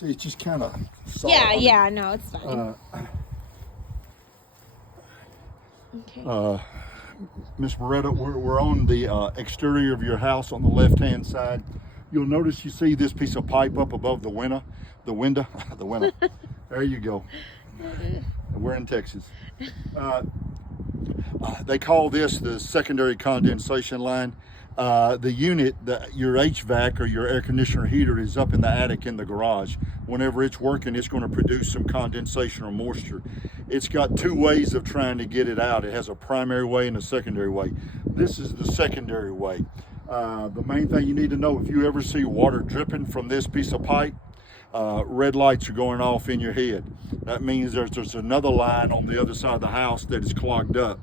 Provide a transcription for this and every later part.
See, it's just kind of soft. Yeah, no, it's fine. Okay. Miss Beretta, we're on the exterior of your house on the left-hand side. You'll notice you see this piece of pipe up above the window. The window. There you go. We're in Texas. They call this the secondary condensation line. The unit, your HVAC or your air conditioner heater is up in the attic in the garage. Whenever it's working, it's going to produce some condensation or moisture. It's got two ways of trying to get it out. It has a primary way and a secondary way. This is the secondary way. The main thing you need to know, if you ever see water dripping from this piece of pipe, red lights are going off in your head. That means there's another line on the other side of the house that is clogged up.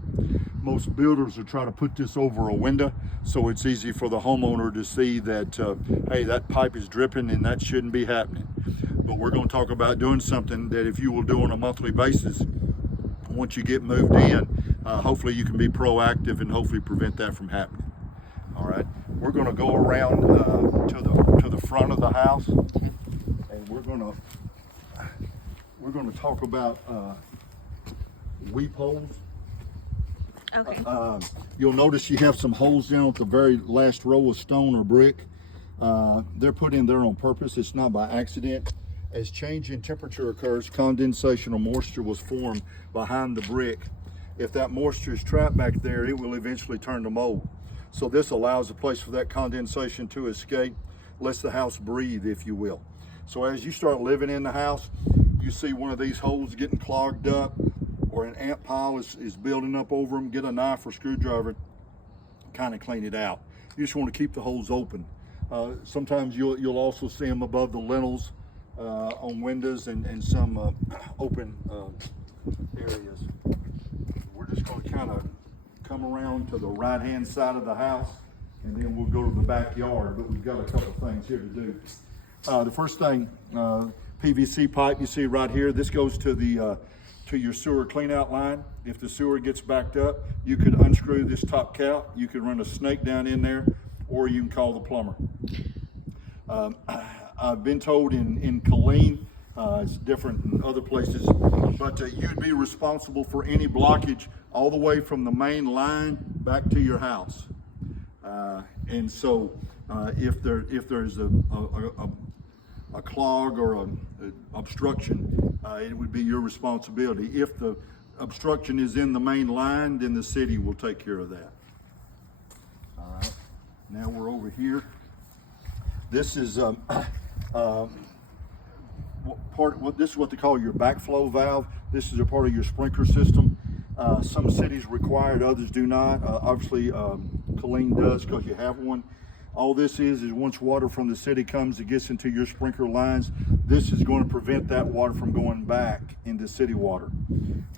Most builders will try to put this over a window so it's easy for the homeowner to see that, hey, that pipe is dripping and that shouldn't be happening. But we're going to talk about doing something that if you will do on a monthly basis, once you get moved in, hopefully you can be proactive and hopefully prevent that from happening. All right, we're going to go around to the front of the house, and we're going to talk about weep holes. Okay. You'll notice you have some holes down at the very last row of stone or brick. They're put in there on purpose. It's not by accident. As change in temperature occurs, condensation or moisture was formed behind the brick. If that moisture is trapped back there, it will eventually turn to mold. So this allows a place for that condensation to escape, lets the house breathe, if you will. So as you start living in the house, you see one of these holes getting clogged up, or an ant pile is building up over them, get a knife or screwdriver, kind of clean it out. You just want to keep the holes open. Sometimes you'll also see them above the lintels on windows and some open areas. We're just going to kind of come around to the right-hand side of the house, and then we'll go to the backyard, but we've got a couple things here to do. The first thing, PVC pipe you see right here, this goes to the to your sewer cleanout line. If the sewer gets backed up, you could unscrew this top cap, you could run a snake down in there, or you can call the plumber. I've been told in Killeen, it's different in other places, but you'd be responsible for any blockage all the way from the main line back to your house. And so if there's a clog or an obstruction, it would be your responsibility. If the obstruction is in the main line, then the city will take care of that. All right, now we're over here. This is this is what they call your backflow valve. This is a part of your sprinkler system. Some cities require it, others do not. Obviously, Killeen does because you have one. All this is once water from the city comes, it gets into your sprinkler lines. This is going to prevent that water from going back into city water.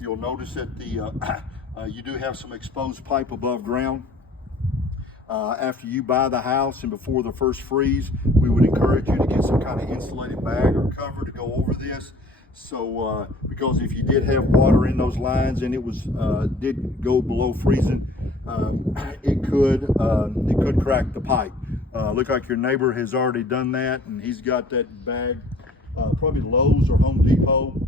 You'll notice that you do have some exposed pipe above ground. After you buy the house and before the first freeze, we would encourage you to get some kind of insulated bag or cover to go over this. So, because if you did have water in those lines and it was did go below freezing, it could crack the pipe. Look like your neighbor has already done that, and he's got that bag, probably Lowe's or Home Depot,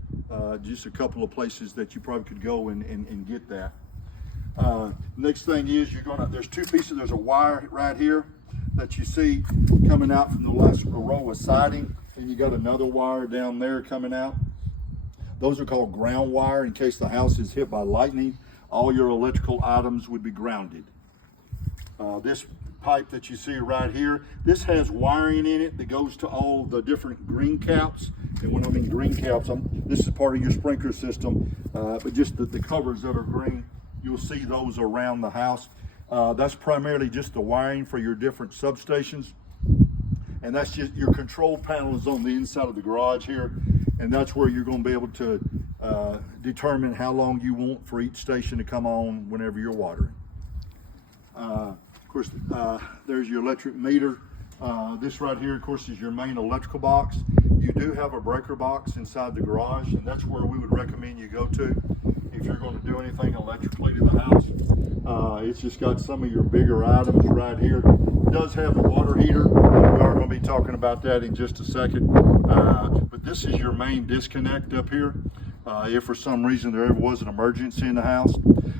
just a couple of places that you probably could go and get that. Next thing is there's two pieces, there's a wire right here that you see coming out from the last row of siding, and you got another wire down there coming out. Those are called ground wire. In case the house is hit by lightning, all your electrical items would be grounded. This pipe that you see right here, this has wiring in it that goes to all the different green caps. And when I mean green caps, this is part of your sprinkler system, but just the covers that are green, you'll see those around the house. That's primarily just the wiring for your different substations. And that's just your control panel is on the inside of the garage here. And that's where you're going to be able to determine how long you want for each station to come on whenever you're watering. Of course, there's your electric meter. This right here, of course, is your main electrical box. You do have a breaker box inside the garage, and that's where we would recommend you go to. if you're going to do anything electrically to the house. It's just got some of your bigger items right here. It does have a water heater. We are going to be talking about that in just a second. But this is your main disconnect up here. If for some reason there ever was an emergency in the house,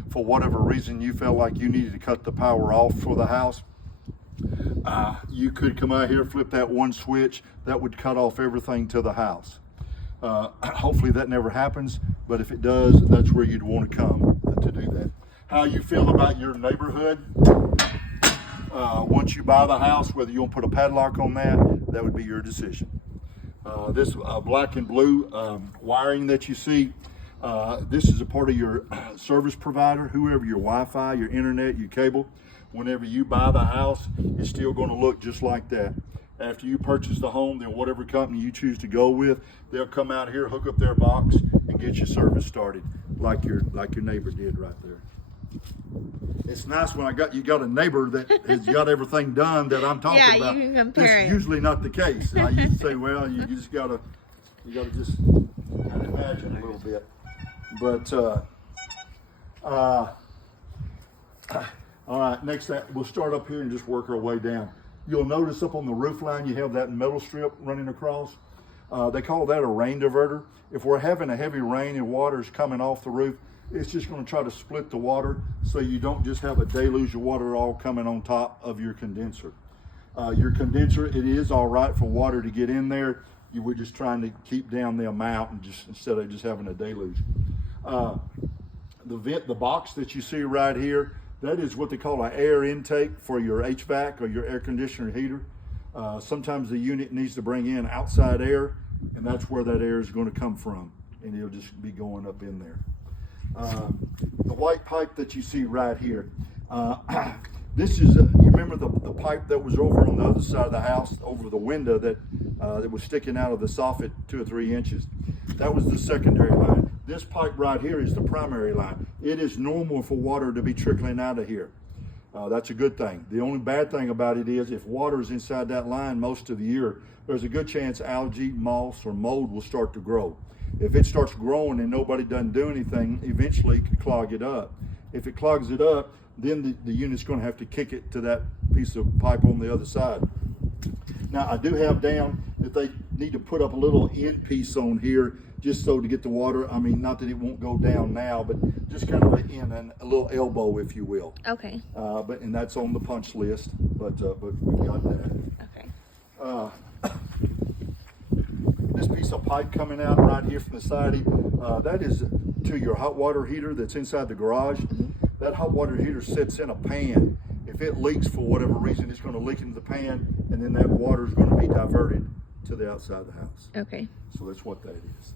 for whatever reason you felt like you needed to cut the power off for the house, you could come out here, flip that one switch, that would cut off everything to the house. Hopefully that never happens, but if it does, that's where you'd want to come to do that. How you feel about your neighborhood? Once you buy the house, whether you want to put a padlock on that, that would be your decision. This black and blue wiring that you see, this is a part of your service provider, whoever, your Wi-Fi, your internet, your cable. Whenever you buy the house, it's still going to look just like that. After you purchase the home, then whatever company you choose to go with, they'll come out here, hook up their box, and get your service started, like your neighbor did right there. It's nice when you got a neighbor that has got everything done that I'm talking about. Yeah, you can compare That's it. usually not the case. I used to say, well, you just gotta just kinda imagine a little bit. But all right, next we'll start up here and just work our way down. You'll notice up on the roof line you have that metal strip running across. They call that a rain diverter. If we're having a heavy rain and water's coming off the roof, it's just going to try to split the water so you don't just have a deluge of water all coming on top of your condenser. Your condenser, it is all right for water to get in there. You were just trying to keep down the amount and just instead of just having a deluge. The box that you see right here, that is what they call an air intake for your HVAC or your air conditioner heater. Sometimes the unit needs to bring in outside air, and that's where that air is going to come from, and it'll just be going up in there. The white pipe that you see right here, this is, you remember the pipe that was over on the other side of the house, over the window that was sticking out of the soffit 2 or 3 inches? That was the secondary line. This pipe right here is the primary line. It is normal for water to be trickling out of here. That's a good thing. The only bad thing about it is if water is inside that line most of the year, there's a good chance algae, moss, or mold will start to grow. If it starts growing and nobody doesn't do anything, eventually it could clog it up. If it clogs it up, then the unit's going to have to kick it to that piece of pipe on the other side. Now, I do have down that they need to put up a little end piece on here just so to get the water. I mean, not that it won't go down now, but just kind of an end and a little elbow, if you will. Okay. And that's on the punch list, but we got that. Okay. This piece of pipe coming out right here from the siding, that is to your hot water heater that's inside the garage. That hot water heater sits in a pan. If it leaks for whatever reason, it's going to leak into the pan, and then that water is going to be diverted to the outside of the house. Okay. So that's what that is.